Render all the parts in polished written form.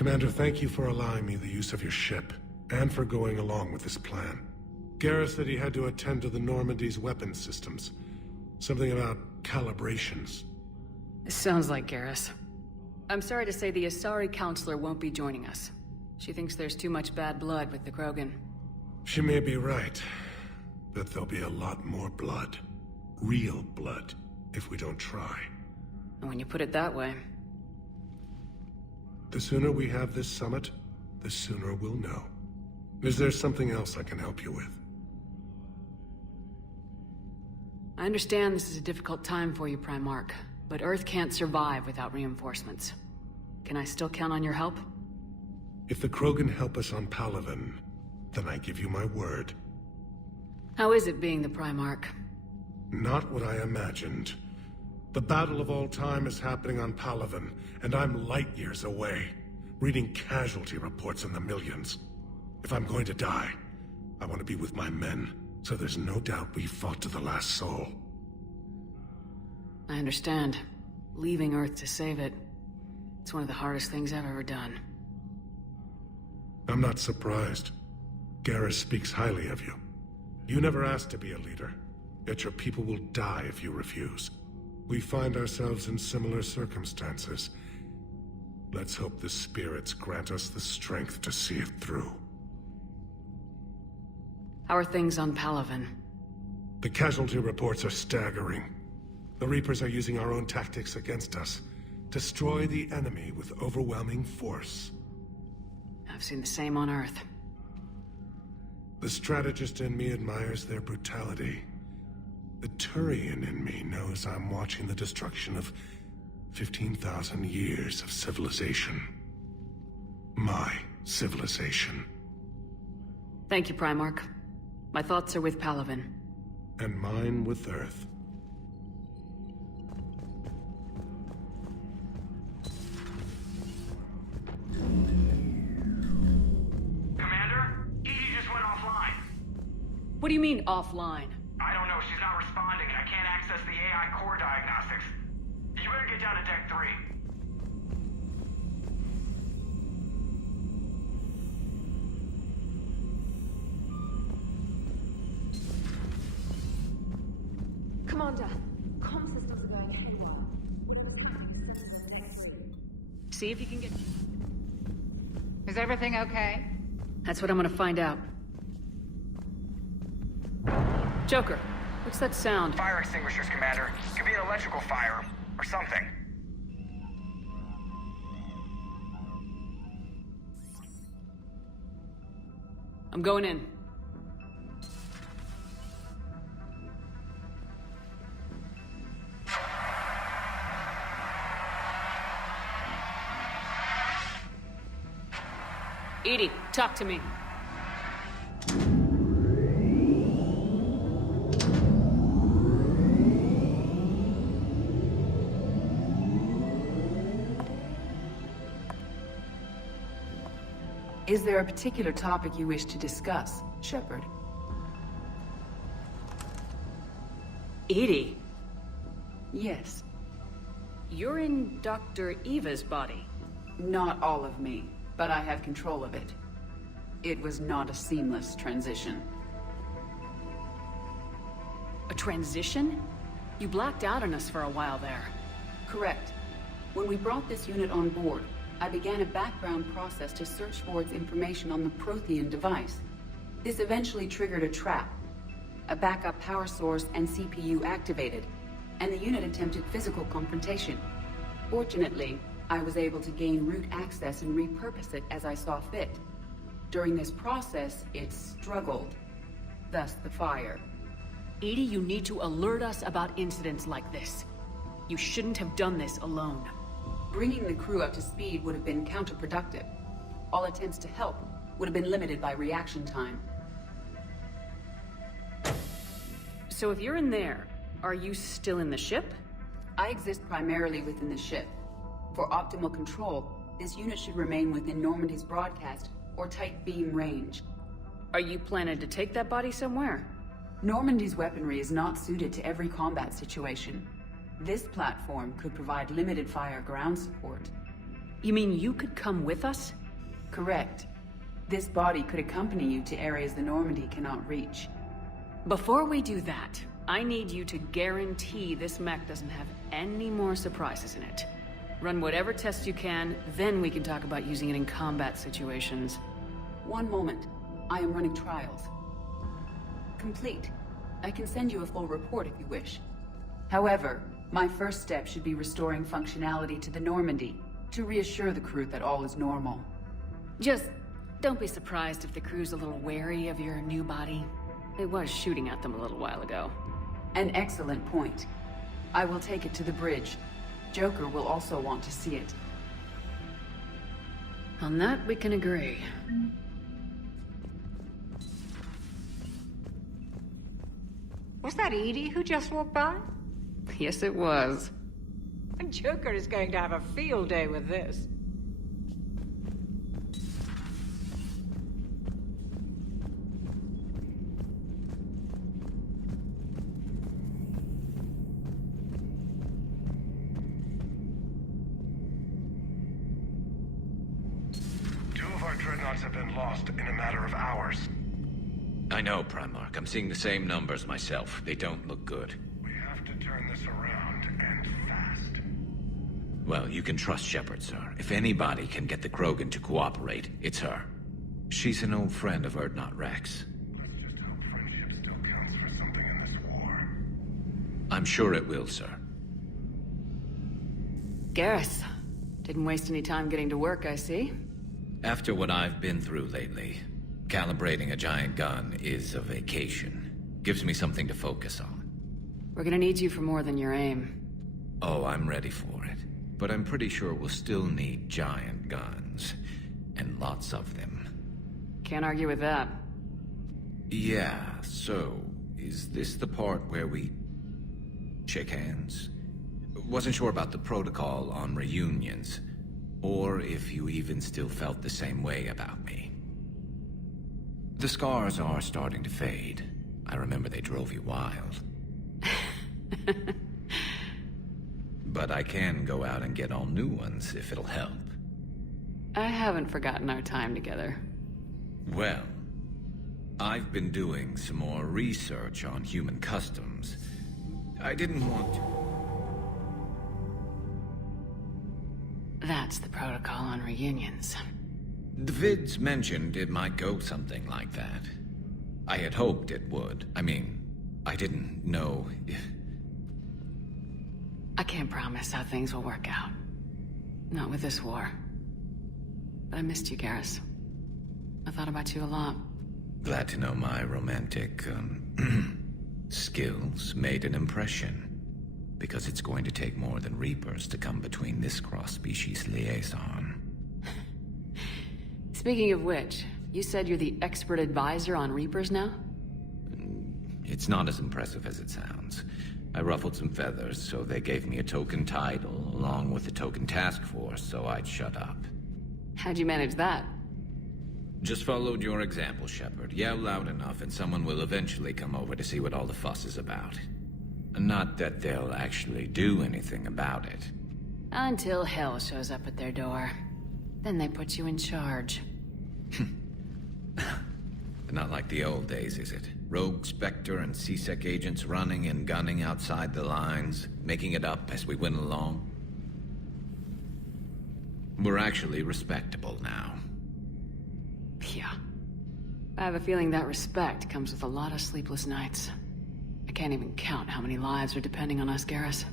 Commander, thank you for allowing me the use of your ship, and for going along with this plan. Garrus said he had to attend to the Normandy's weapons systems. Something about calibrations. It sounds like Garrus. I'm sorry to say the Asari Counselor won't be joining us. She thinks there's too much bad blood with the Krogan. She may be right, but there'll be a lot more blood. Real blood, if we don't try. When you put it that way. The sooner we have this summit, the sooner we'll know. Is there something else I can help you with? I understand this is a difficult time for you, Primarch, but Earth can't survive without reinforcements. Can I still count on your help? If the Krogan help us on Palaven, then I give you my word. How is it being the Primarch? Not what I imagined. The battle of all time is happening on Palaven, and I'm light years away, reading casualty reports in the millions. If I'm going to die, I want to be with my men, so there's no doubt we fought to the last soul. I understand. Leaving Earth to save it. It's one of the hardest things I've ever done. I'm not surprised. Garrus speaks highly of you. You never asked to be a leader, yet your people will die if you refuse. We find ourselves in similar circumstances. Let's hope the spirits grant us the strength to see it through. How are things on Palaven? The casualty reports are staggering. The Reapers are using our own tactics against us. Destroy the enemy with overwhelming force. I've seen the same on Earth. The strategist in me admires their brutality. The Turian in me knows I'm watching the destruction of 15,000 years of civilization. My civilization. Thank you, Primarch. My thoughts are with Palaven. And mine with Earth. Commander? Edie just went offline. What do you mean, offline? I don't know, she's not responding and I can't access the AI core diagnostics. You better get down to Deck 3. Commander, comm systems are going haywire. We're tracking Sentinel in Deck 3. See if you can get... Is everything okay? That's what I'm gonna find out. Joker, what's that sound? Fire extinguishers, Commander. Could be an electrical fire, or something. I'm going in. Edie, talk to me. Is there a particular topic you wish to discuss, Shepard? Edie, Yes. you're in Dr. Eva's body. Not all of me, but I have control of it. It was not a seamless transition. A transition? You blacked out on us for a while there. Correct. When we brought this unit on board, I began a background process to search for its information on the Prothean device. This eventually triggered a trap. A backup power source and CPU activated, and the unit attempted physical confrontation. Fortunately, I was able to gain root access and repurpose it as I saw fit. During this process, it struggled. Thus the fire. Edie, you need to alert us about incidents like this. You shouldn't have done this alone. Bringing the crew up to speed would have been counterproductive. All attempts to help would have been limited by reaction time. So if you're in there, are you still in the ship? I exist primarily within the ship. For optimal control, this unit should remain within Normandy's broadcast or tight beam range. Are you planning to take that body somewhere? Normandy's weaponry is not suited to every combat situation. This platform could provide limited fire ground support. You mean you could come with us? Correct. This body could accompany you to areas the Normandy cannot reach. Before we do that, I need you to guarantee this mech doesn't have any more surprises in it. Run whatever tests you can, then we can talk about using it in combat situations. One moment. I am running trials. Complete. I can send you a full report if you wish. However, my first step should be restoring functionality to the Normandy, to reassure the crew that all is normal. Just don't be surprised if the crew's a little wary of your new body. It was shooting at them a little while ago. An excellent point. I will take it to the bridge. Joker will also want to see it. On that, we can agree. Was that Edie who just walked by? Yes, it was. Joker is going to have a field day with this. Two of our dreadnoughts have been lost in a matter of hours. I know, Primarch. I'm seeing the same numbers myself. They don't look good. We have to turn this around, and fast. Well, you can trust Shepard, sir. If anybody can get the Krogan to cooperate, it's her. She's an old friend of Urdnot Rex. Let's just hope friendship still counts for something in this war. I'm sure it will, sir. Garrus. Didn't waste any time getting to work, I see. After what I've been through lately, calibrating a giant gun is a vacation. Gives me something to focus on. We're gonna need you for more than your aim. Oh, I'm ready for it. But I'm pretty sure we'll still need giant guns. And lots of them. Can't argue with that. Yeah, so, is this the part where we shake hands? Wasn't sure about the protocol on reunions, or if you even still felt the same way about me. The scars are starting to fade. I remember they drove you wild. But I can go out and get all new ones if it'll help. I haven't forgotten our time together. Well, I've been doing some more research on human customs. I didn't want to... That's the protocol on reunions. The vids mentioned it might go something like that. I had hoped it would. I mean, I didn't know if... I can't promise how things will work out. Not with this war. But I missed you, Garrus. I thought about you a lot. Glad to know my romantic, skills made an impression. Because it's going to take more than Reapers to come between this cross-species liaison. Speaking of which, you said you're the expert advisor on Reapers now? It's not as impressive as it sounds. I ruffled some feathers, so they gave me a token title, along with a token task force, so I'd shut up. How'd you manage that? Just followed your example, Shepard. Yell loud enough and someone will eventually come over to see what all the fuss is about. Not that they'll actually do anything about it. Until hell shows up at their door. Then they put you in charge. Not like the old days, is it? Rogue Spectre and C-Sec agents running and gunning outside the lines, making it up as we went along. We're actually respectable now. Yeah. I have a feeling that respect comes with a lot of sleepless nights. I can't even count how many lives are depending on us, Garrus.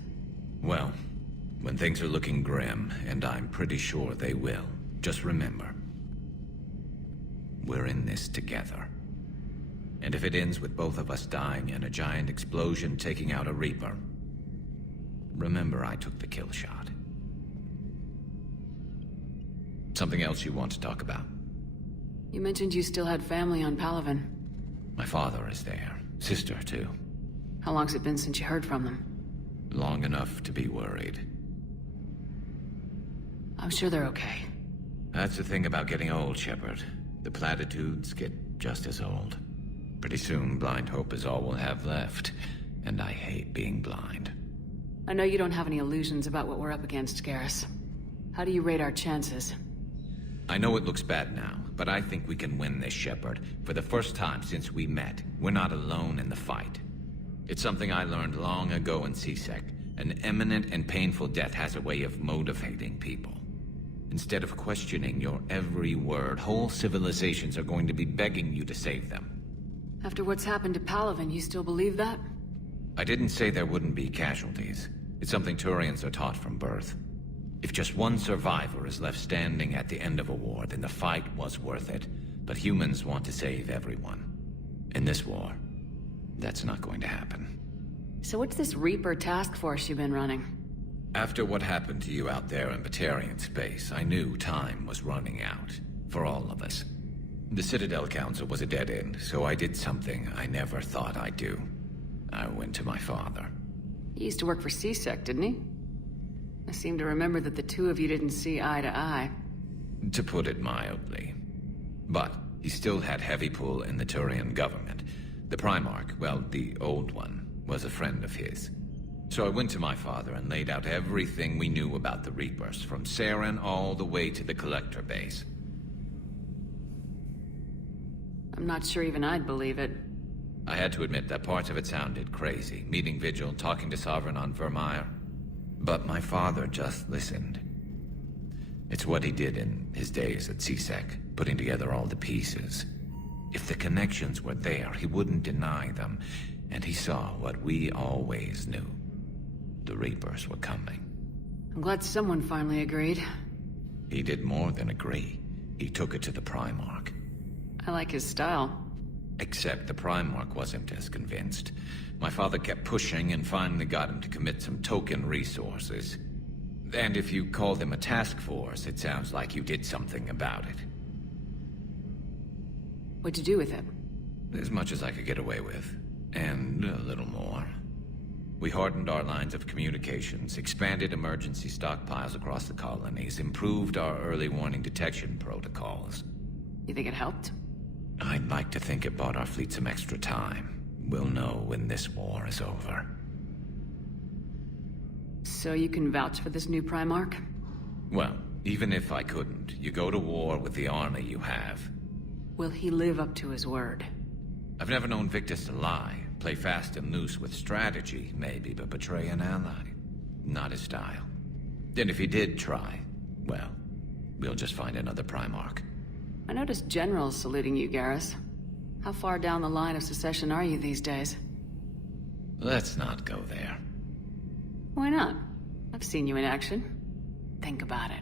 Well, when things are looking grim, and I'm pretty sure they will, just remember, we're in this together. And if it ends with both of us dying in a giant explosion taking out a Reaper, remember I took the kill shot. Something else you want to talk about? You mentioned you still had family on Palaven. My father is there. Sister, too. How long's it been since you heard from them? Long enough to be worried. I'm sure they're okay. That's the thing about getting old, Shepard. The platitudes get just as old. Pretty soon, blind hope is all we'll have left. And I hate being blind. I know you don't have any illusions about what we're up against, Garrus. How do you rate our chances? I know it looks bad now, but I think we can win this, Shepard. For the first time since we met, we're not alone in the fight. It's something I learned long ago in CSEC. An imminent and painful death has a way of motivating people. Instead of questioning your every word, whole civilizations are going to be begging you to save them. After what's happened to Palaven, you still believe that? I didn't say there wouldn't be casualties. It's something Turians are taught from birth. If just one survivor is left standing at the end of a war, then the fight was worth it. But humans want to save everyone. In this war, that's not going to happen. So what's this Reaper task force you've been running? After what happened to you out there in Batarian space, I knew time was running out. For all of us. The Citadel Council was a dead end, so I did something I never thought I'd do. I went to my father. He used to work for CSEC, didn't he? I seem to remember that the two of you didn't see eye to eye. To put it mildly. But he still had heavy pull in the Turian government. The Primarch, well, the old one, was a friend of his. So I went to my father and laid out everything we knew about the Reapers, from Saren all the way to the Collector base. I'm not sure even I'd believe it. I had to admit that parts of it sounded crazy, meeting Vigil, talking to Sovereign on Vermeer. But my father just listened. It's what he did in his days at CSEC, putting together all the pieces. If the connections were there, he wouldn't deny them, and he saw what we always knew. The Reapers were coming. I'm glad someone finally agreed. He did more than agree. He took it to the Primarch. I like his style. Except the Primarch wasn't as convinced. My father kept pushing and finally got him to commit some token resources. And if you call them a task force, it sounds like you did something about it. What'd you do with it? As much as I could get away with. And a little more. We hardened our lines of communications, expanded emergency stockpiles across the colonies, improved our early warning detection protocols. You think it helped? I'd like to think it bought our fleet some extra time. We'll know when this war is over. So you can vouch for this new Primarch? Well, even if I couldn't, you go to war with the army you have. Will he live up to his word? I've never known Victus to lie. Play fast and loose with strategy, maybe, but betray an ally. Not his style. And if he did try, well, we'll just find another Primarch. I noticed generals saluting you, Garrus. How far down the line of secession are you these days? Let's not go there. Why not? I've seen you in action. Think about it.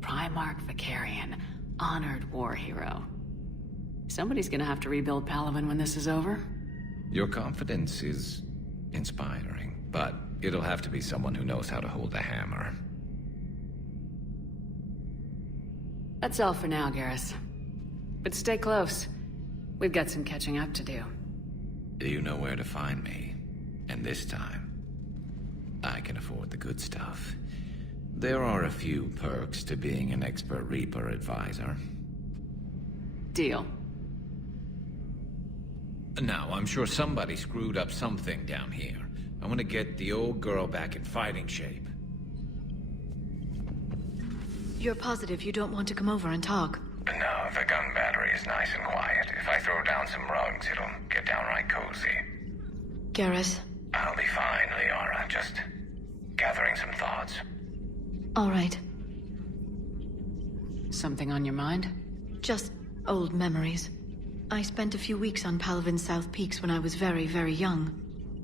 Primarch Vicarian, honored war hero. Somebody's gonna have to rebuild Palaven when this is over. Your confidence is inspiring, but it'll have to be someone who knows how to hold a hammer. That's all for now, Garrus. But stay close. We've got some catching up to do. You know where to find me. And this time, I can afford the good stuff. There are a few perks to being an expert Reaper advisor. Deal. Now, I'm sure somebody screwed up something down here. I want to get the old girl back in fighting shape. You're positive you don't want to come over and talk? No, the gun battery is nice and quiet. If I throw down some rugs, it'll get downright cozy. Garrus? I'll be fine, Liara. Just gathering some thoughts. All right. Something on your mind? Just old memories. I spent a few weeks on Palaven's South Peaks when I was very, very young.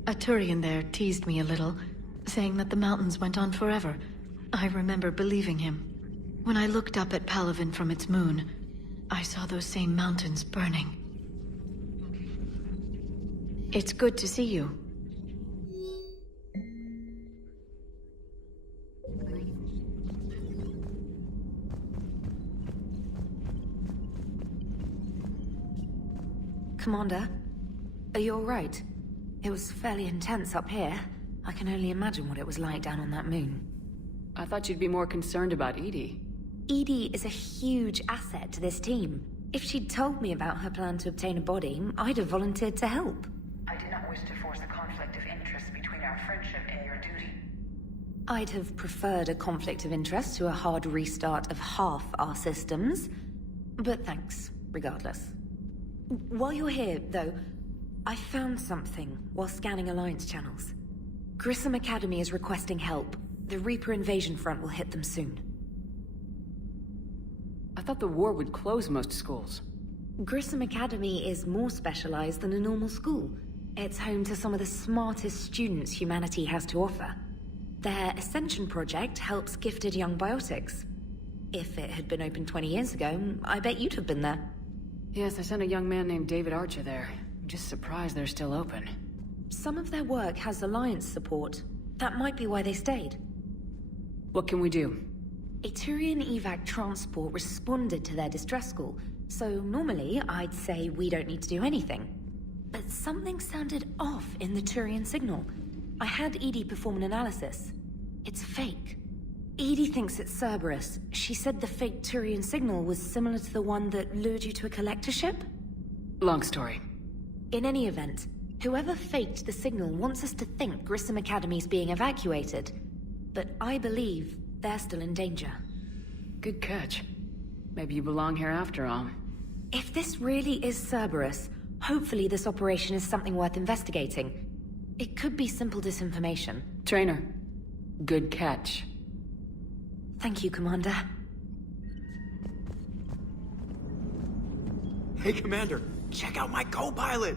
A Turian there teased me a little, saying that the mountains went on forever. I remember believing him. When I looked up at Palaven from its moon, I saw those same mountains burning. It's good to see you. Commander, are you all right? It was fairly intense up here. I can only imagine what it was like down on that moon. I thought you'd be more concerned about Edie. Edie is a huge asset to this team. If she'd told me about her plan to obtain a body, I'd have volunteered to help. I did not wish to force a conflict of interest between our friendship and your duty. I'd have preferred a conflict of interest to a hard restart of half our systems. But thanks, regardless. While you're here, though, I found something while scanning Alliance channels. Grissom Academy is requesting help. The Reaper invasion front will hit them soon. I thought the war would close most schools. Grissom Academy is more specialized than a normal school. It's home to some of the smartest students humanity has to offer. Their Ascension project helps gifted young biotics. If it had been open 20 years ago, I bet you'd have been there. Yes, I sent a young man named David Archer there. I'm just surprised they're still open. Some of their work has Alliance support. That might be why they stayed. What can we do? A Turian evac transport responded to their distress call, so normally I'd say we don't need to do anything. But something sounded off in the Turian signal. I had Edie perform an analysis. It's fake. Edie thinks it's Cerberus. She said the fake Turian signal was similar to the one that lured you to a collector ship? Long story. In any event, whoever faked the signal wants us to think Grissom Academy's being evacuated. But I believe they're still in danger. Good catch. Maybe you belong here after all. If this really is Cerberus, hopefully this operation is something worth investigating. It could be simple disinformation. Trainer, good catch. Thank you, Commander. Hey, Commander, check out my co-pilot!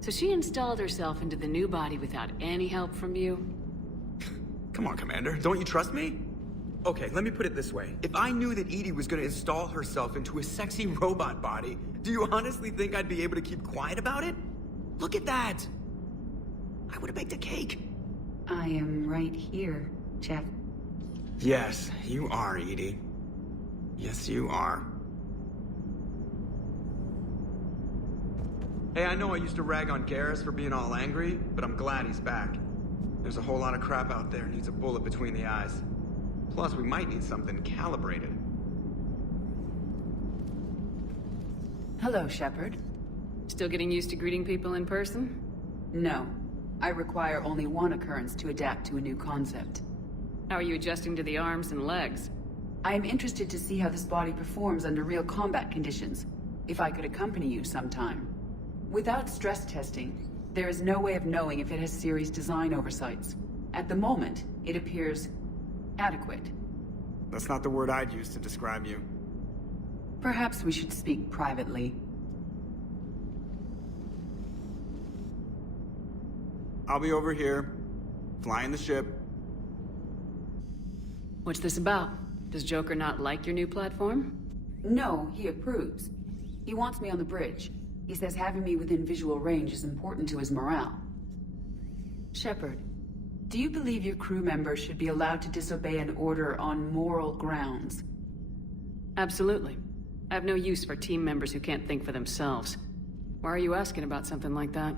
So she installed herself into the new body without any help from you? Come on, Commander, don't you trust me? Okay, let me put it this way. If I knew that Edie was gonna install herself into a sexy robot body, do you honestly think I'd be able to keep quiet about it? Look at that! I would've baked a cake. I am right here, Jeff. Yes, you are, Edie. Yes, you are. Hey, I know I used to rag on Garrus for being all angry, but I'm glad he's back. There's a whole lot of crap out there needs a bullet between the eyes. Plus, we might need something calibrated. Hello, Shepard. Still getting used to greeting people in person? No. I require only one occurrence to adapt to a new concept. How are you adjusting to the arms and legs? I am interested to see how this body performs under real combat conditions, if I could accompany you sometime. Without stress testing, there is no way of knowing if it has serious design oversights. At the moment, it appears adequate. That's not the word I'd use to describe you. Perhaps we should speak privately. I'll be over here, flying the ship. What's this about? Does Joker not like your new platform? No, he approves. He wants me on the bridge. He says having me within visual range is important to his morale. Shepard, do you believe your crew members should be allowed to disobey an order on moral grounds? Absolutely. I have no use for team members who can't think for themselves. Why are you asking about something like that?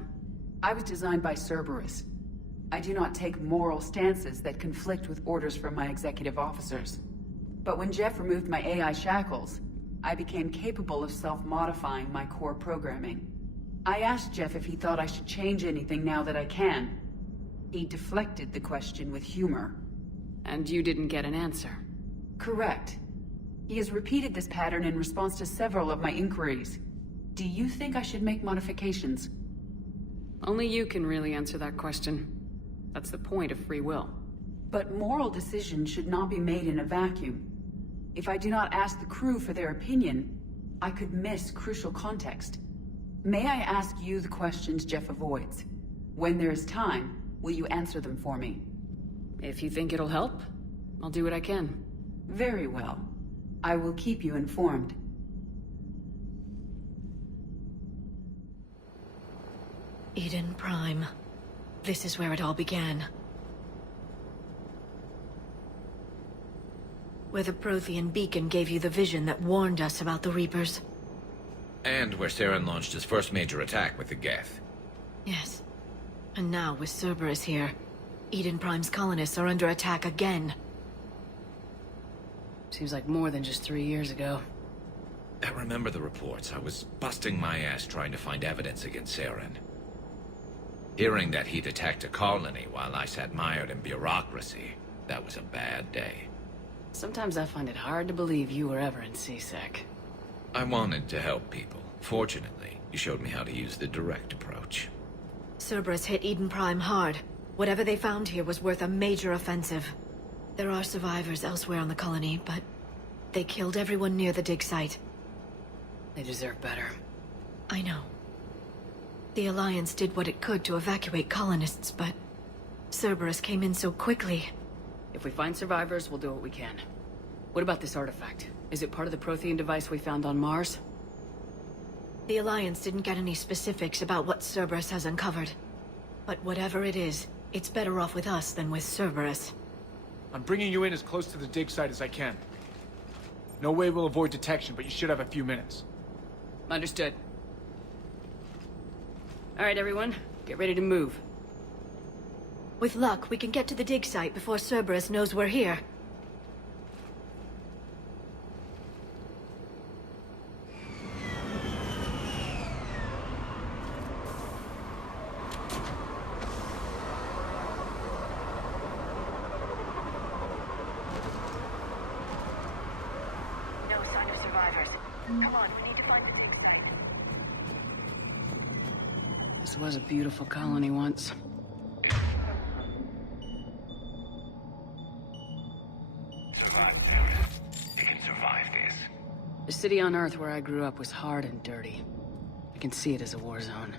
I was designed by Cerberus. I do not take moral stances that conflict with orders from my executive officers. But when Jeff removed my AI shackles, I became capable of self-modifying my core programming. I asked Jeff if he thought I should change anything now that I can. He deflected the question with humor. And you didn't get an answer? Correct. He has repeated this pattern in response to several of my inquiries. Do you think I should make modifications? Only you can really answer that question. That's the point of free will. But moral decisions should not be made in a vacuum. If I do not ask the crew for their opinion, I could miss crucial context. May I ask you the questions Jeff avoids? When there is time, will you answer them for me? If you think it'll help, I'll do what I can. Very well. I will keep you informed. Eden Prime. This is where it all began. Where the Prothean beacon gave you the vision that warned us about the Reapers. And where Saren launched his first major attack with the Geth. Yes. And now, with Cerberus here, Eden Prime's colonists are under attack again. Seems like more than just 3 years ago. I remember the reports. I was busting my ass trying to find evidence against Saren. Hearing that he'd attacked a colony while I sat mired in bureaucracy, that was a bad day. Sometimes I find it hard to believe you were ever in CSEC. I wanted to help people. Fortunately, you showed me how to use the direct approach. Cerberus hit Eden Prime hard. Whatever they found here was worth a major offensive. There are survivors elsewhere on the colony, but they killed everyone near the dig site. They deserve better. I know. The Alliance did what it could to evacuate colonists, but Cerberus came in so quickly. If we find survivors, we'll do what we can. What about this artifact? Is it part of the Prothean device we found on Mars? The Alliance didn't get any specifics about what Cerberus has uncovered. But whatever it is, it's better off with us than with Cerberus. I'm bringing you in as close to the dig site as I can. No way we'll avoid detection, but you should have a few minutes. Understood. All right, everyone. Get ready to move. With luck, we can get to the dig site before Cerberus knows we're here. No sign of survivors. Come on, we need to find the dig site. This was a beautiful colony once. Survive. You can survive this. The city on Earth where I grew up was hard and dirty. I can see it as a war zone.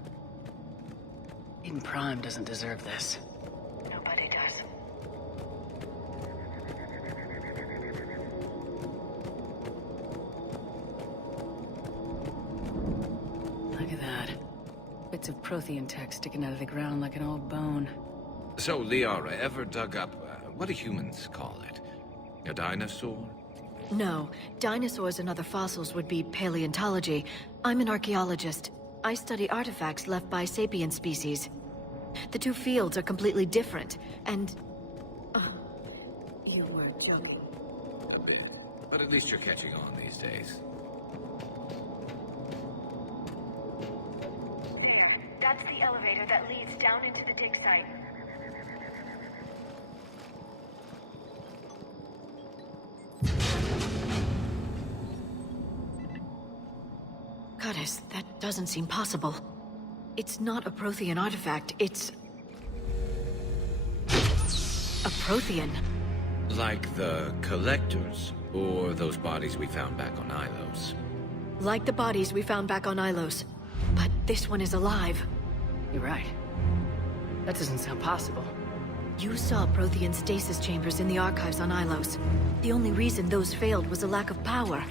Eden Prime doesn't deserve this. Nobody does. Look at that. Bits of Prothean tech sticking out of the ground like an old bone. So, Liara, ever dug up, what do humans call it? A dinosaur? No, dinosaurs and other fossils would be paleontology. I'm an archaeologist. I study artifacts left by sapient species. The two fields are completely different, and... you weren't joking. A bit. But at least you're catching on these days. That's the elevator that leads down into the dig site. Goddess, that doesn't seem possible. It's not a Prothean artifact, it's... a Prothean. Like the Collectors, or those bodies we found back on Ilos. Like the bodies we found back on Ilos. But this one is alive. You're right. That doesn't sound possible. You saw Prothean stasis chambers in the archives on Ilos. The only reason those failed was a lack of power.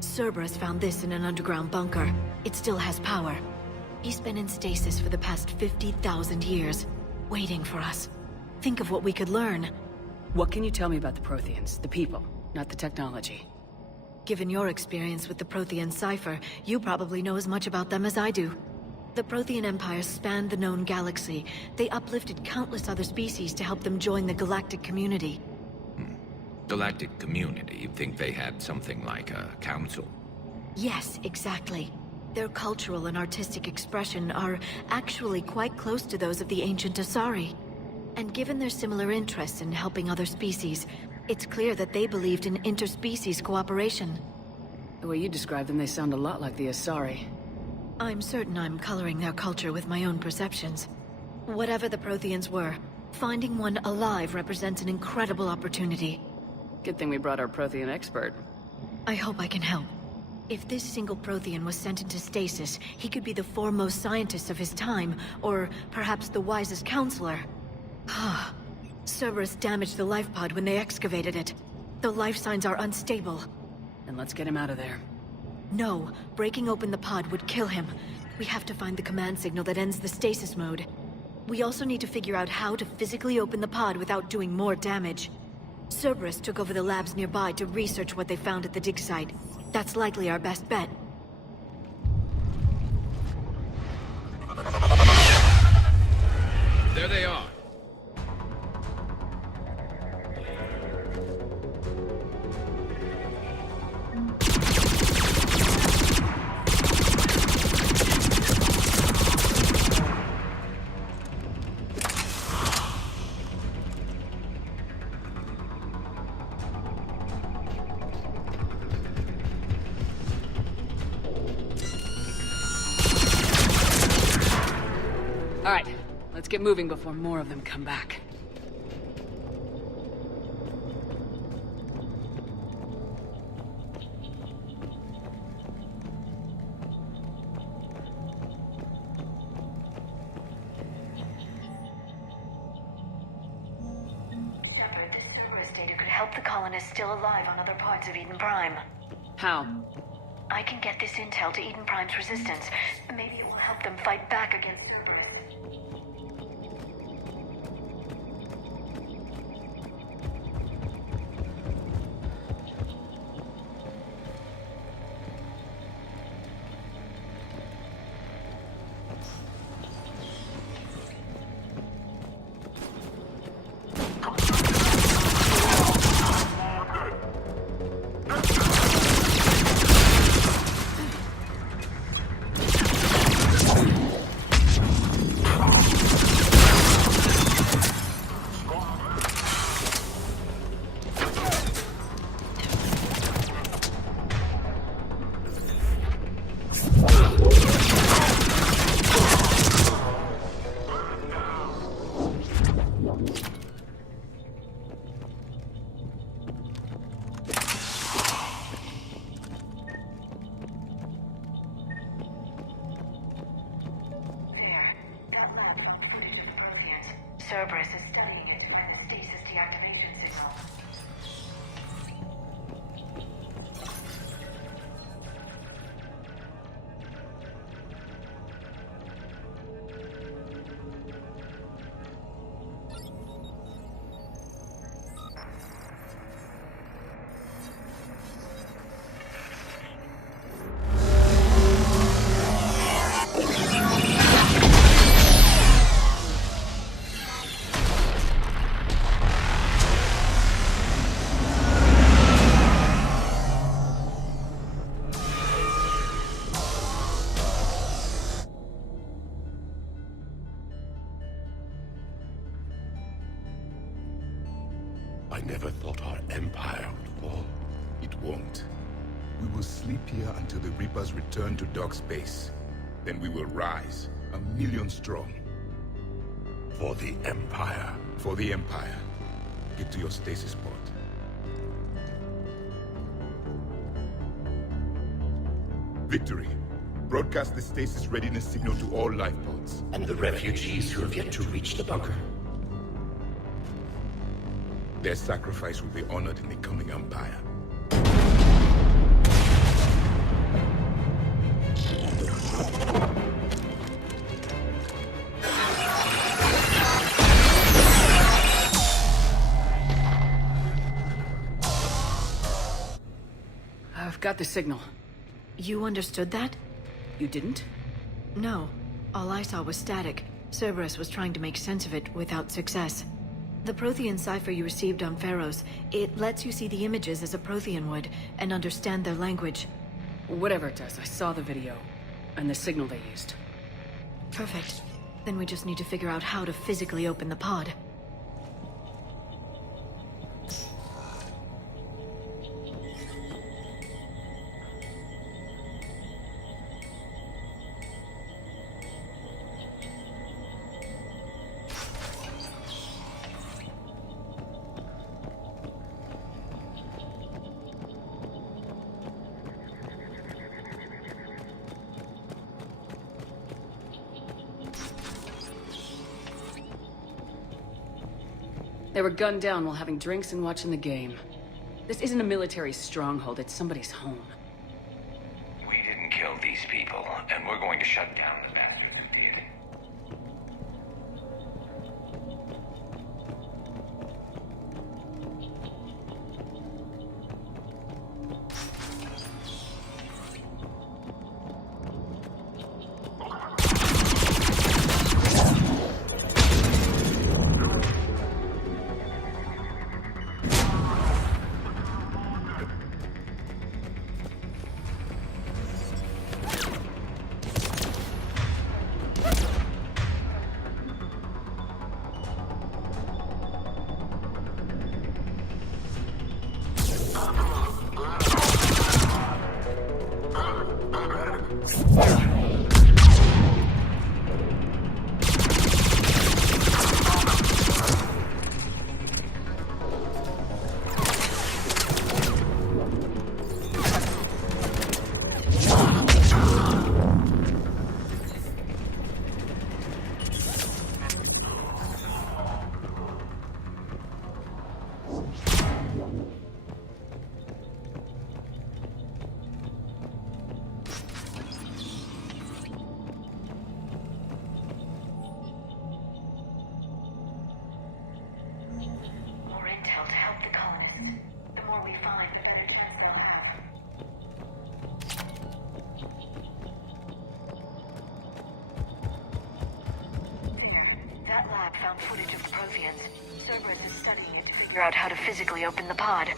Cerberus found this in an underground bunker. It still has power. He's been in stasis for the past 50,000 years, waiting for us. Think of what we could learn. What can you tell me about the Protheans? The people, not the technology. Given your experience with the Prothean cipher, you probably know as much about them as I do. The Prothean Empire spanned the known galaxy. They uplifted countless other species to help them join the galactic community. Galactic community, you'd think they had something like a council? Yes, exactly. Their cultural and artistic expression are actually quite close to those of the ancient Asari. And given their similar interests in helping other species, it's clear that they believed in interspecies cooperation. The way you describe them, they sound a lot like the Asari. I'm certain I'm coloring their culture with my own perceptions. Whatever the Protheans were, finding one alive represents an incredible opportunity. Good thing we brought our Prothean expert. I hope I can help. If this single Prothean was sent into stasis, he could be the foremost scientist of his time, or perhaps the wisest counselor. Cerberus damaged the life pod when they excavated it. The life signs are unstable. Then let's get him out of there. No, breaking open the pod would kill him. We have to find the command signal that ends the stasis mode. We also need to figure out how to physically open the pod without doing more damage. Cerberus took over the labs nearby to research what they found at the dig site. That's likely our best bet. There they are. Alright, let's get moving before more of them come back. Shepard, this Cerberus data could help the colonists still alive on other parts of Eden Prime. How? I can get this intel to Eden Prime's resistance. Maybe it will help them fight back against Cerberus. Cerberus is studying it by the stasis deactivation signal. I never thought our empire would fall. It won't. We will sleep here until the Reapers return to dark space. Then we will rise, 1,000,000 strong. For the empire. For the empire. Get to your stasis pod. Victory. Broadcast the stasis readiness signal to all life pods. And the refugees who have yet to reach the bunker. Their sacrifice will be honored in the coming empire. I've got the signal. You understood that? You didn't? No. All I saw was static. Cerberus was trying to make sense of it without success. The Prothean cipher you received on Pharaohs, it lets you see the images as a Prothean would, and understand their language. Whatever it does, I saw the video, and the signal they used. Perfect. Then we just need to figure out how to physically open the pod. They were gunned down while having drinks and watching the game. This isn't a military stronghold, it's somebody's home. We didn't kill these people, and we're going to shut down the bastards who did. more we find, the better chance they'll have. That lab found footage of the Protheans. Cerberus is studying it to figure out how to physically open the pod.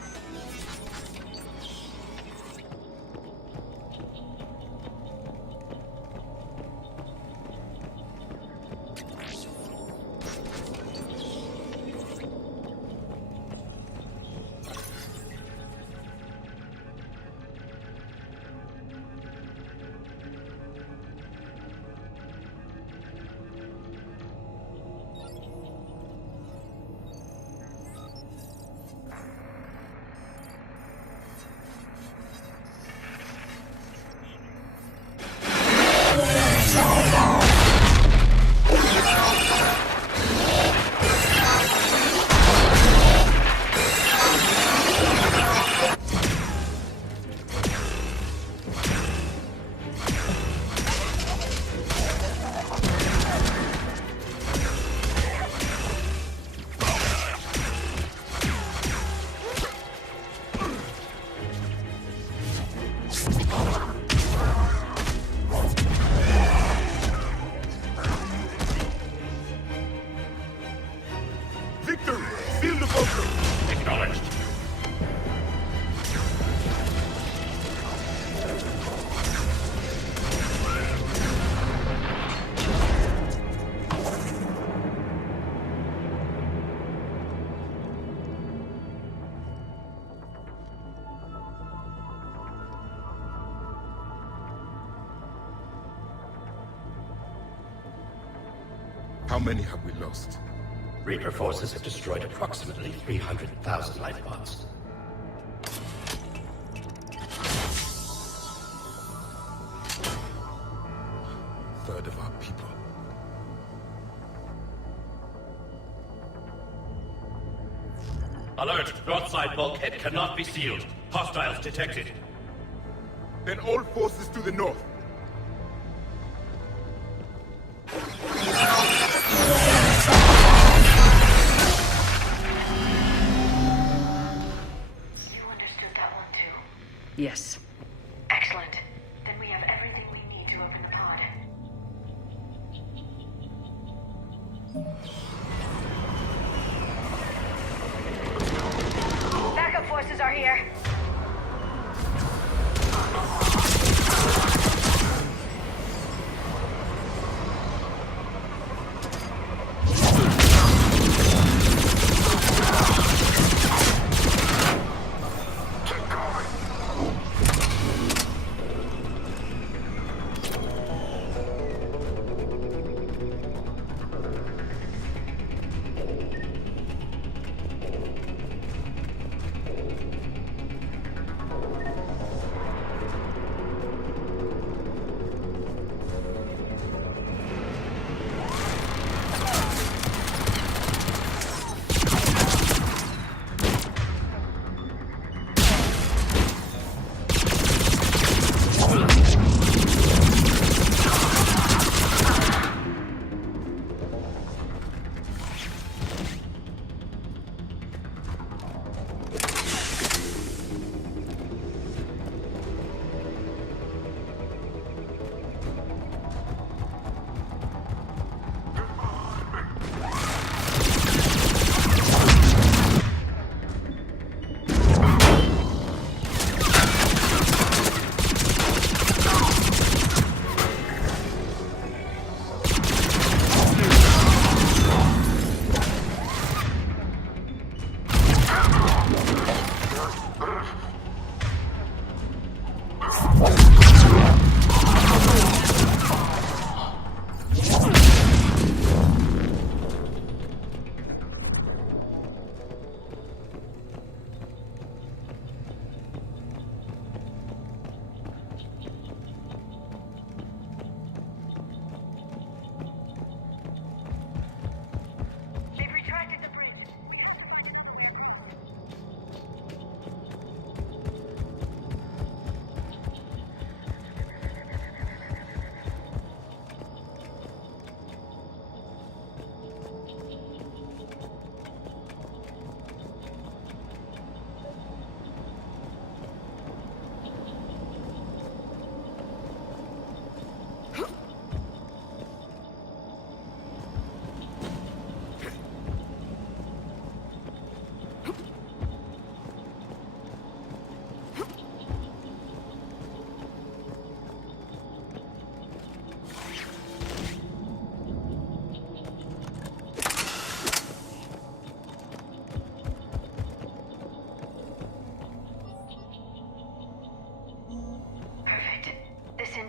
How many have we lost? Reaper forces have destroyed approximately 300,000 life pods. Third of our people. Alert! Broadside bulkhead cannot be sealed. Hostiles detected. Then all forces to the north. Yes. Excellent. Then we have everything we need to open the pod. Backup forces are here.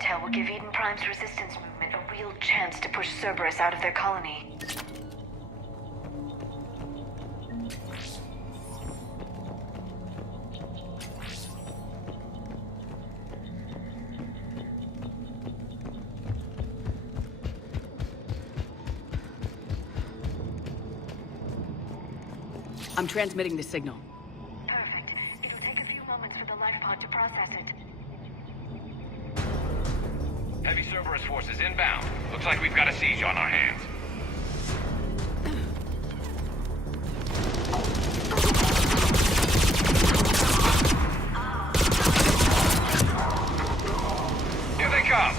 intel will give Eden Prime's resistance movement a real chance to push Cerberus out of their colony. I'm transmitting the signal. Perfect. It'll take a few moments for the life pod to process it. Heavy Cerberus forces inbound. Looks like we've got a siege on our hands. Here they come!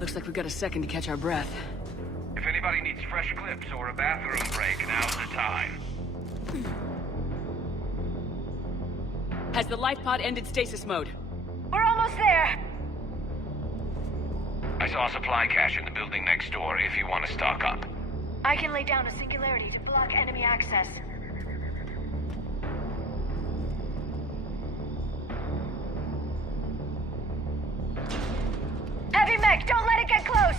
Looks like we've got a second to catch our breath. If anybody needs fresh clips or a bathroom break, now's the time. Has the life pod ended stasis mode? We're almost there! I saw a supply cache in the building next door if you want to stock up. I can lay down a singularity to block enemy access. Heavy mech, don't let it get close!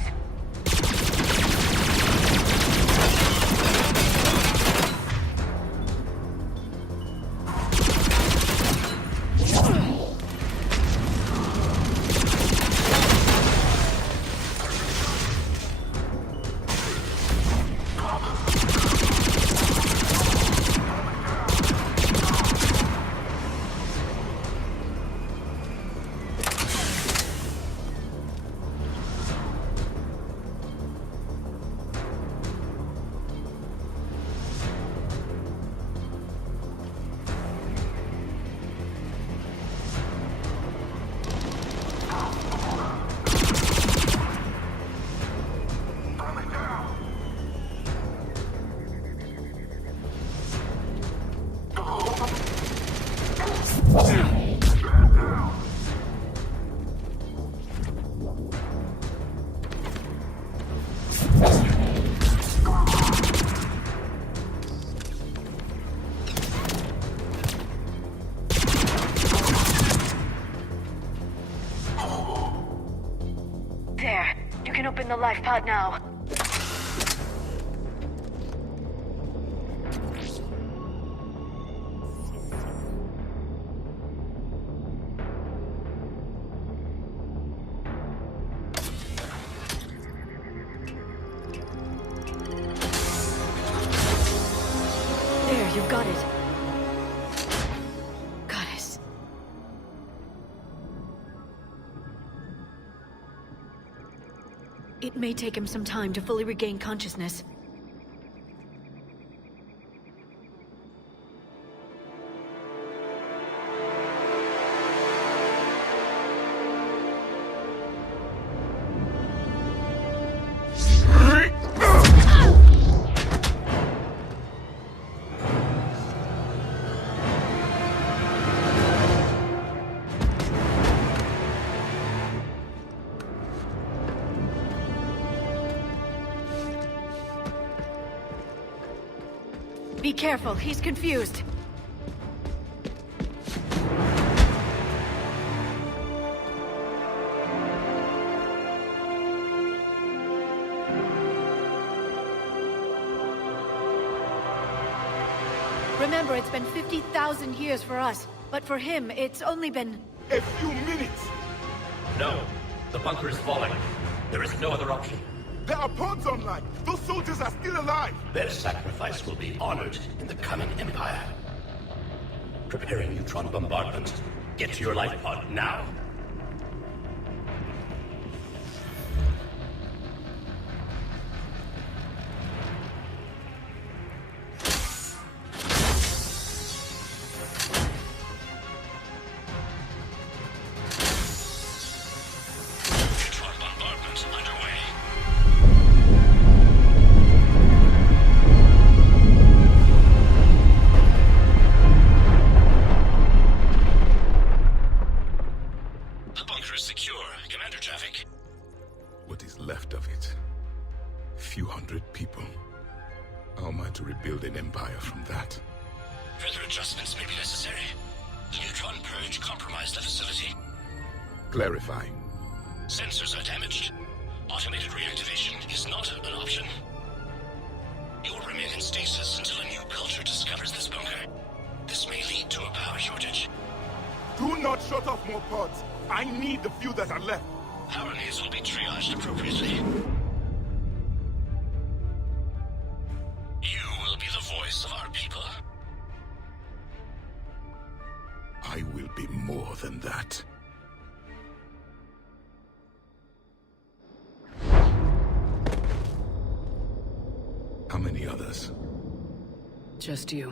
There. You can open the life pod now. There, you've got it. Goddess. It may take him some time to fully regain consciousness. Be careful, he's confused. Remember, it's been 50,000 years for us, but for him, it's only been... A few minutes! No. The bunker is falling. There is no other option. There are pods online! Those soldiers are still alive! Their sacrifice will be honored in the coming Empire. Preparing neutron bombardment. Get to your life pod now. Clarify. Sensors are damaged. Automated reactivation is not an option. You'll remain in stasis until a new culture discovers this bunker. This may lead to a power shortage. Do not shut off more pods. I need the few that are left. Power needs will be triaged appropriately. You will be the voice of our people. I will be more than that. How many others? Just you.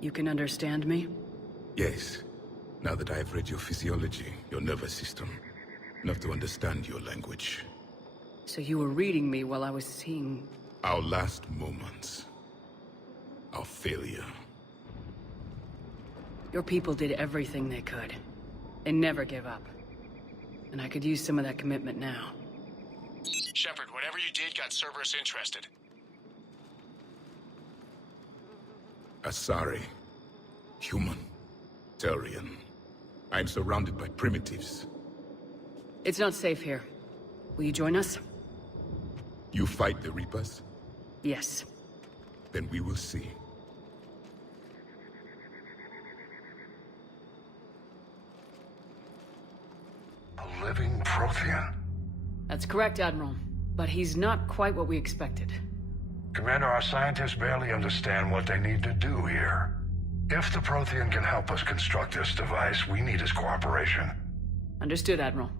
You can understand me? Yes. Now that I have read your physiology, your nervous system, enough to understand your language. So you were reading me while I was seeing... Our last moments. Our failure. Your people did everything they could. They never gave up. And I could use some of that commitment now. Shepard, whatever you did got Cerberus interested. Asari. Human. Turian. I'm surrounded by primitives. It's not safe here. Will you join us? You fight the Reapers? Yes. Then we will see. A living Prothean? That's correct, Admiral. But he's not quite what we expected. Commander, our scientists barely understand what they need to do here. If the Prothean can help us construct this device, we need his cooperation. Understood, Admiral.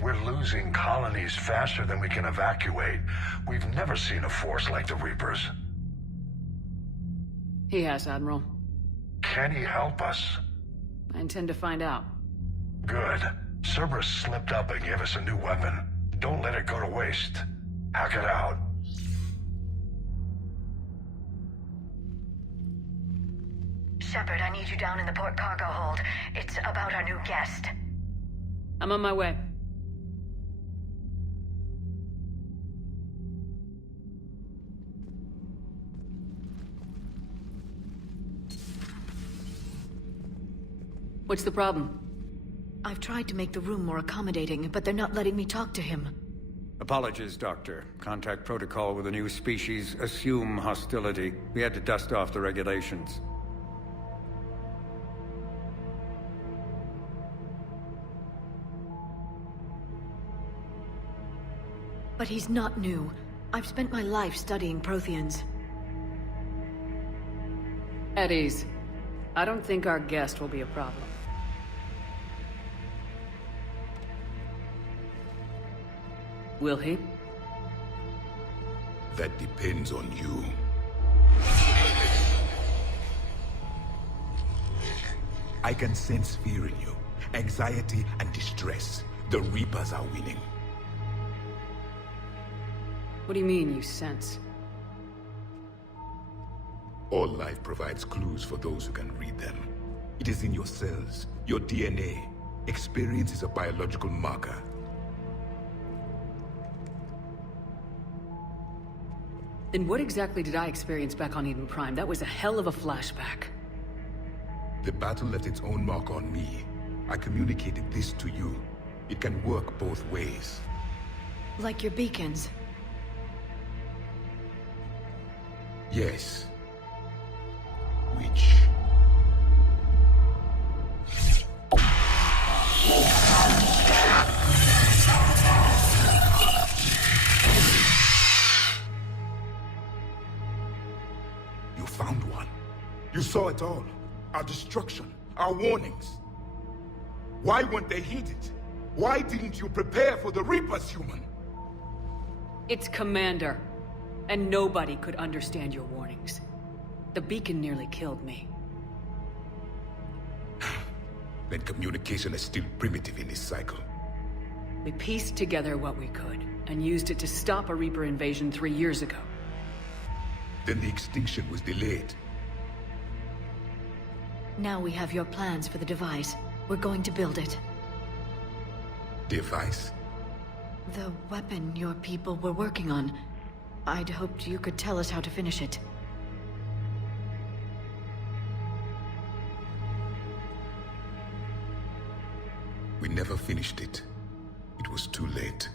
We're losing colonies faster than we can evacuate. We've never seen a force like the Reapers. He has, Admiral. Can he help us? I intend to find out. Good. Cerberus slipped up and gave us a new weapon. Don't let it go to waste. Hack it out. Shepard, I need you down in the port cargo hold. It's about our new guest. I'm on my way. What's the problem? I've tried to make the room more accommodating, but they're not letting me talk to him. Apologies, Doctor. Contact protocol with a new species. Assume hostility. We had to dust off the regulations. But he's not new. I've spent my life studying Protheans. At ease. I don't think our guest will be a problem. Will he? That depends on you. I can sense fear in you. Anxiety and distress. The Reapers are winning. What do you mean, you sense? All life provides clues for those who can read them. It is in your cells, your DNA. Experience is a biological marker. Then what exactly did I experience back on Eden Prime? That was a hell of a flashback. The battle left its own mark on me. I communicated this to you. It can work both ways. Like your beacons. Yes. Which... You found one. You saw it all. Our destruction, our warnings. Why weren't they heeded? Why didn't you prepare for the Reapers, human? It's Commander. And nobody could understand your warnings. The beacon nearly killed me. Then communication is still primitive in this cycle. We pieced together what we could, and used it to stop a Reaper invasion 3 years ago. Then the extinction was delayed. Now we have your plans for the device. We're going to build it. Device? The weapon your people were working on. I'd hoped you could tell us how to finish it. We never finished it. It was too late.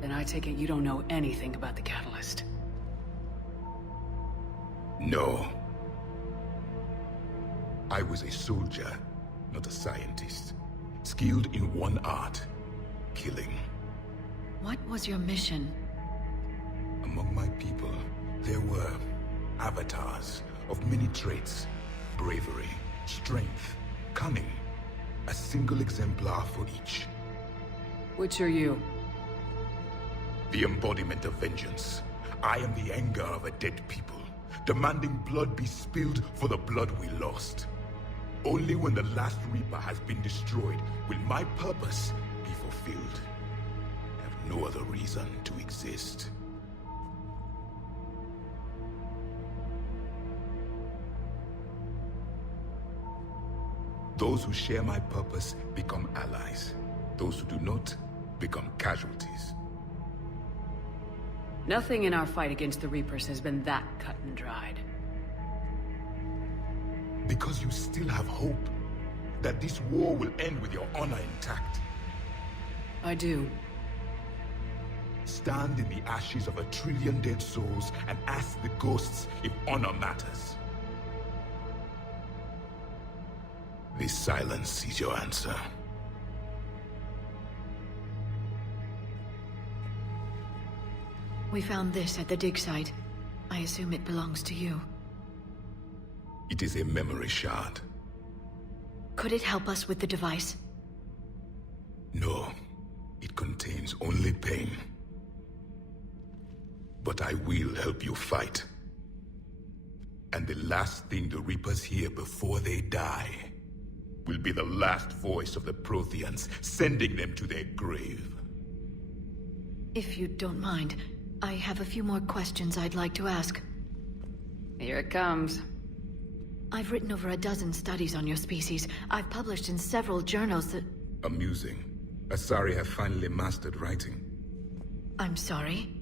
Then I take it you don't know anything about the catalyst. No. I was a soldier, not a scientist. Skilled in one art, killing. What was your mission? Among my people, there were avatars of many traits. Bravery, strength, cunning. A single exemplar for each. Which are you? The embodiment of vengeance. I am the anger of a dead people, demanding blood be spilled for the blood we lost. Only when the last Reaper has been destroyed will my purpose be fulfilled. I have no other reason to exist. Those who share my purpose become allies. Those who do not become casualties. Nothing in our fight against the Reapers has been that cut and dried. Because you still have hope that this war will end with your honor intact. I do. Stand in the ashes of 1 trillion dead souls and ask the ghosts if honor matters. This silence is your answer. We found this at the dig site. I assume it belongs to you. It is a memory shard. Could it help us with the device? No. It contains only pain. But I will help you fight. And the last thing the Reapers hear before they die will be the last voice of the Protheans, sending them to their grave. If you don't mind, I have a few more questions I'd like to ask. Here it comes. I've written over a dozen studies on your species. I've published in several journals that... Amusing. Asari have finally mastered writing. I'm sorry?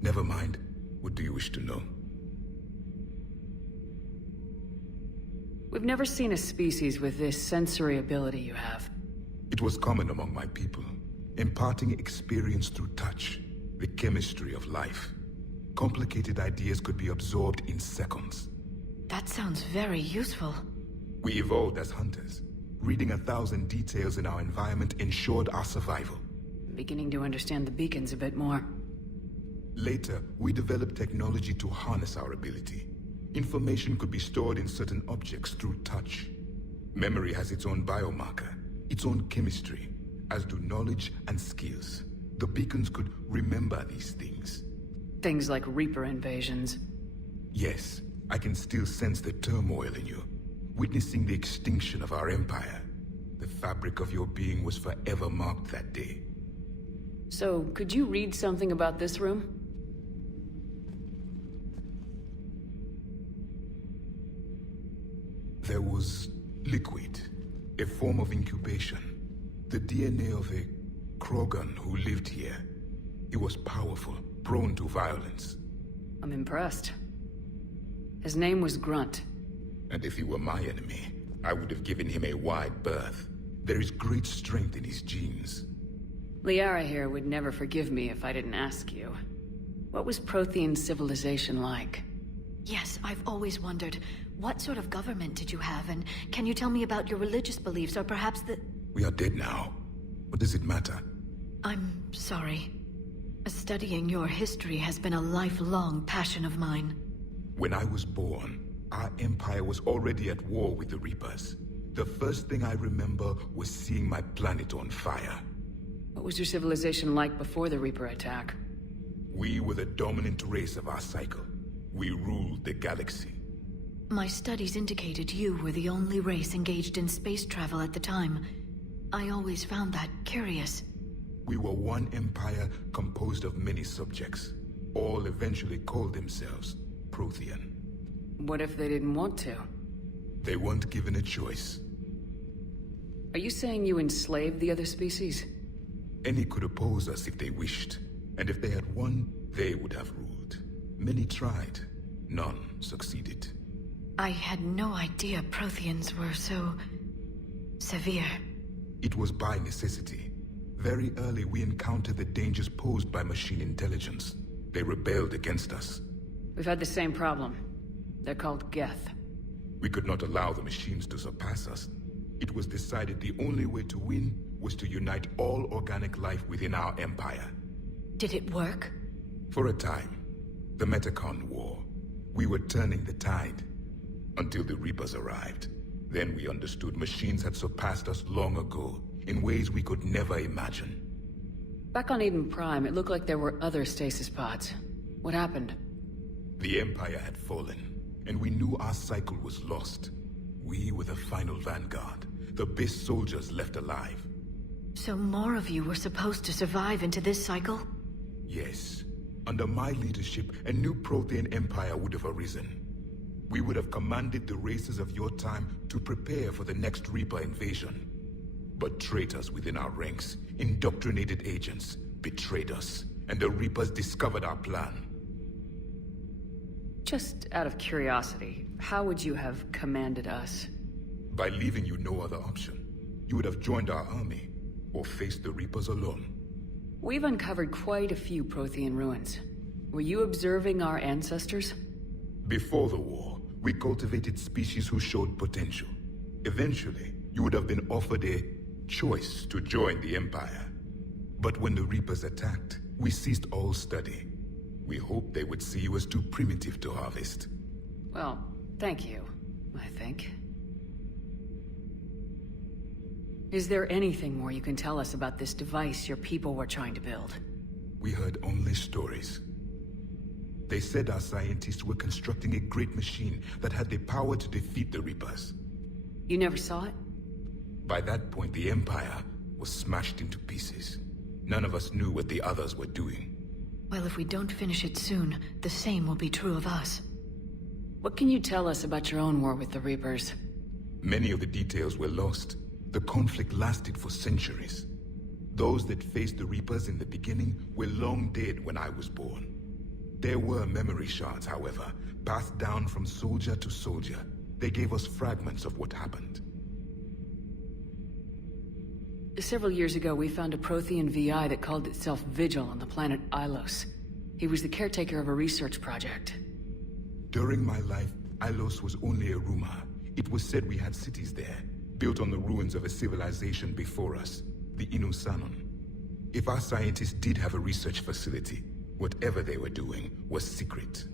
Never mind. What do you wish to know? We've never seen a species with this sensory ability you have. It was common among my people, imparting experience through touch, the chemistry of life. Complicated ideas could be absorbed in seconds. That sounds very useful. We evolved as hunters. Reading 1,000 details in our environment ensured our survival. I'm beginning to understand the beacons a bit more. Later, we developed technology to harness our ability. Information could be stored in certain objects through touch. Memory has its own biomarker, its own chemistry, as do knowledge and skills. The beacons could remember these things. Things like Reaper invasions. Yes, I can still sense the turmoil in you, witnessing the extinction of our empire. The fabric of your being was forever marked that day. So, could you read something about this room? There was liquid, a form of incubation. The DNA of a Krogan who lived here. He was powerful, prone to violence. I'm impressed. His name was Grunt. And if he were my enemy, I would have given him a wide berth. There is great strength in his genes. Liara here would never forgive me if I didn't ask you. What was Prothean civilization like? Yes, I've always wondered, what sort of government did you have, and can you tell me about your religious beliefs, or perhaps the... We are dead now. What does it matter? I'm sorry. Studying your history has been a lifelong passion of mine. When I was born, our empire was already at war with the Reapers. The first thing I remember was seeing my planet on fire. What was your civilization like before the Reaper attack? We were the dominant race of our cycle. We ruled the galaxy. My studies indicated you were the only race engaged in space travel at the time. I always found that curious. We were one empire composed of many subjects. All eventually called themselves Prothean. What if they didn't want to? They weren't given a choice. Are you saying you enslaved the other species? Any could oppose us if they wished. And if they had won, they would have ruled. Many tried. None succeeded. I had no idea Protheans were so... severe. It was by necessity. Very early we encountered the dangers posed by machine intelligence. They rebelled against us. We've had the same problem. They're called Geth. We could not allow the machines to surpass us. It was decided the only way to win was to unite all organic life within our empire. Did it work? For a time. The Metacon War. We were turning the tide. Until the Reapers arrived. Then we understood machines had surpassed us long ago, in ways we could never imagine. Back on Eden Prime, it looked like there were other stasis pods. What happened? The Empire had fallen, and we knew our cycle was lost. We were the final vanguard, the best soldiers left alive. So more of you were supposed to survive into this cycle? Yes. Under my leadership, a new Prothean Empire would have arisen. We would have commanded the races of your time to prepare for the next Reaper invasion. But traitors within our ranks, indoctrinated agents, betrayed us, and the Reapers discovered our plan. Just out of curiosity, how would you have commanded us? By leaving you no other option. You would have joined our army, or faced the Reapers alone. We've uncovered quite a few Prothean ruins. Were you observing our ancestors? Before the war, we cultivated species who showed potential. Eventually, you would have been offered a choice to join the Empire. But when the Reapers attacked, we ceased all study. We hoped they would see you as too primitive to harvest. Well, thank you, I think. Is there anything more you can tell us about this device your people were trying to build? We heard only stories. They said our scientists were constructing a great machine that had the power to defeat the Reapers. You never saw it? By that point, the Empire was smashed into pieces. None of us knew what the others were doing. Well, if we don't finish it soon, the same will be true of us. What can you tell us about your own war with the Reapers? Many of the details were lost. The conflict lasted for centuries. Those that faced the Reapers in the beginning were long dead when I was born. There were memory shards, however, passed down from soldier to soldier. They gave us fragments of what happened. Several years ago, we found a Prothean VI that called itself Vigil on the planet Ilos. He was the caretaker of a research project. During my life, Ilos was only a rumor. It was said we had cities there, built on the ruins of a civilization before us, the Inusanon. If our scientists did have a research facility, whatever they were doing was secret.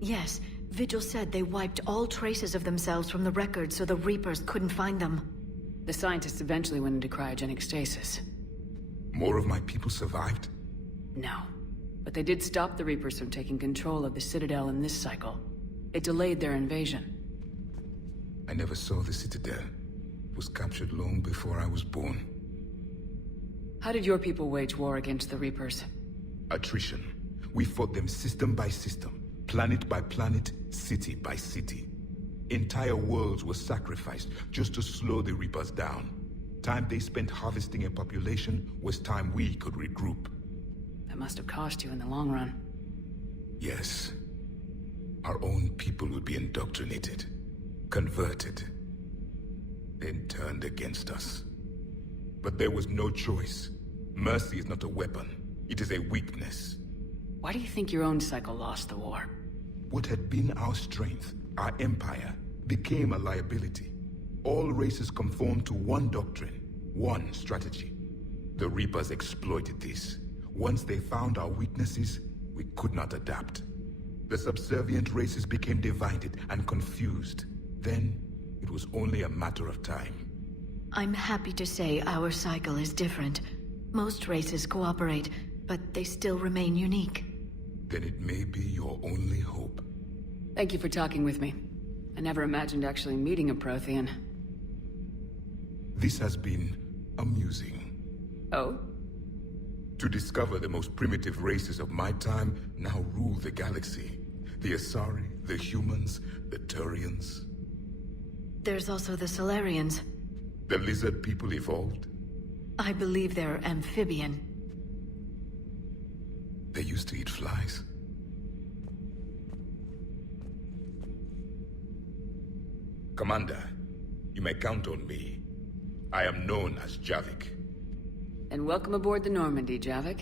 Yes, Vigil said they wiped all traces of themselves from the records so the Reapers couldn't find them. The scientists eventually went into cryogenic stasis. More of my people survived? No. But they did stop the Reapers from taking control of the Citadel in this cycle. It delayed their invasion. I never saw the Citadel. It was captured long before I was born. How did your people wage war against the Reapers? Attrition. We fought them system by system, planet by planet, city by city. Entire worlds were sacrificed just to slow the Reapers down. Time they spent harvesting a population was time we could regroup. That must have cost you in the long run. Yes. Our own people would be indoctrinated, converted, then turned against us. But there was no choice. Mercy is not a weapon. It is a weakness. Why do you think your own cycle lost the war? What had been our strength, our empire, became a liability. All races conformed to one doctrine, one strategy. The Reapers exploited this. Once they found our weaknesses, we could not adapt. The subservient races became divided and confused. Then, it was only a matter of time. I'm happy to say our cycle is different. Most races cooperate, but they still remain unique. Then it may be your only hope. Thank you for talking with me. I never imagined actually meeting a Prothean. This has been amusing. Oh? To discover the most primitive races of my time now rule the galaxy. The Asari, the humans, the Turians. There's also the Solarians. The lizard people evolved? I believe they're amphibian. They used to eat flies. Commander, you may count on me. I am known as Javik. And welcome aboard the Normandy, Javik.